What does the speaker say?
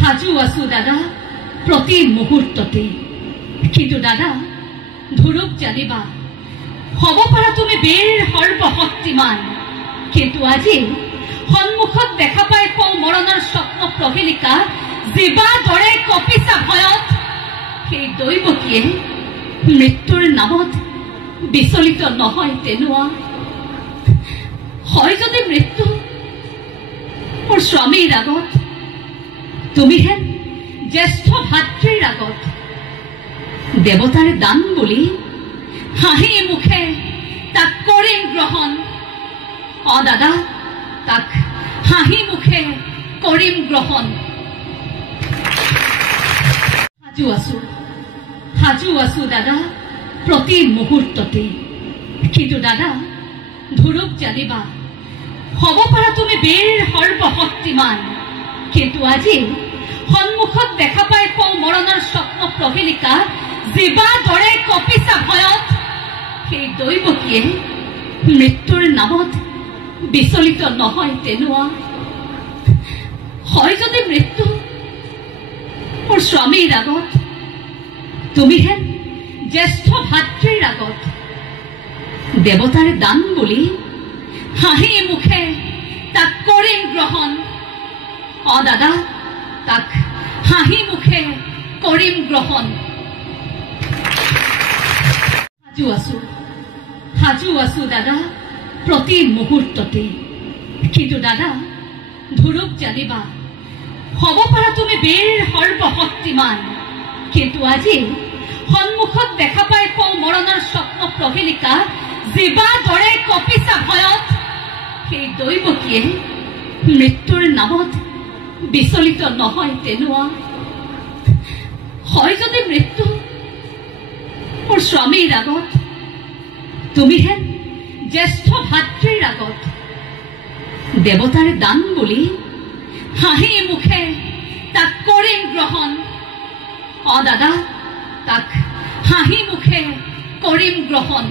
সাজু আছো দাদা প্ৰতি মুহূৰ্ততে কিন্তু দাদা ধ্ৰুৱ জানিবা হ'ব পাৰা তুমি বীৰ সৰ্বশক্তিমান কিন্তু আজি সন্মুখত দেখা পাই কওঁ মৰণৰ স্বপ্ন প্ৰহেলিকা জীৱা দৰে কপিছা ভয়ত সেই দৈৱকীয়ে মৃত্যুৰ নামত বিচলিত নহয় তেনোৱা হয় যদি মৃত্যু মোৰ স্বামীৰ আগত তুমি হেন জ্যেষ্ঠ ভাতৃৰ আগত দেৱতাৰে দান বুলি হাঁহি মুখে তাক কৰিম গ্ৰহণ দাদা তাক হাঁহি মুখে কৰিম গ্ৰহণ সাজু আছো দাদা প্ৰতি মুহূৰ্ততে কিন্তু দাদা ধ্ৰুৱ জানিবা হ'ব পাৰা তুমি বীৰ সৰ্বশক্তিমান কিন্তু আজি সন্মুখত দেখা পাই কওঁ মৰণৰ স্বপ্ন প্ৰহেলিকা জীৱা দৰে কপিছা ভয়ত সেই দৈৱকীয়ে মৃত্যুৰ নামত বিচলিত নহয় তেনোৱা হয় যদি মৃত্যু মোৰ স্বামীৰ আগত তুমি হেন জ্যেষ্ঠ ভাতৃৰ আগত দেৱতাৰে দান বুলি হাঁহি মুখে তাক কৰিম গ্ৰহণ দাদা তাক হাঁহি মুখে কৰিম গ্ৰহণ সাজু আছো দাদা প্ৰতি মুহূৰ্ততে কিন্তু দাদা ধ্ৰুৱ জানিবা হ'ব পাৰা তুমি বীৰ সৰ্বশক্তিমান কিন্তু আজি সন্মুখত দেখা পাই কওঁ মৰণৰ স্বপ্ন প্ৰহেলিকা জীৱা দৰে কপিছা ভয়ত সেই দৈৱকীয়ে মৃত্যুৰ নামত বিচলিত নহয় তেনোৱা হয় যদি মৃত্যু মোৰ স্বামীৰ আগত তুমি হেন জ্যেষ্ঠ ভাতৃৰ আগত দেৱতাৰে দান বুলি হাঁহি মুখে তাক কৰিম গ্ৰহণ দাদা তাক হাঁহি মুখে কৰিম গ্ৰহণ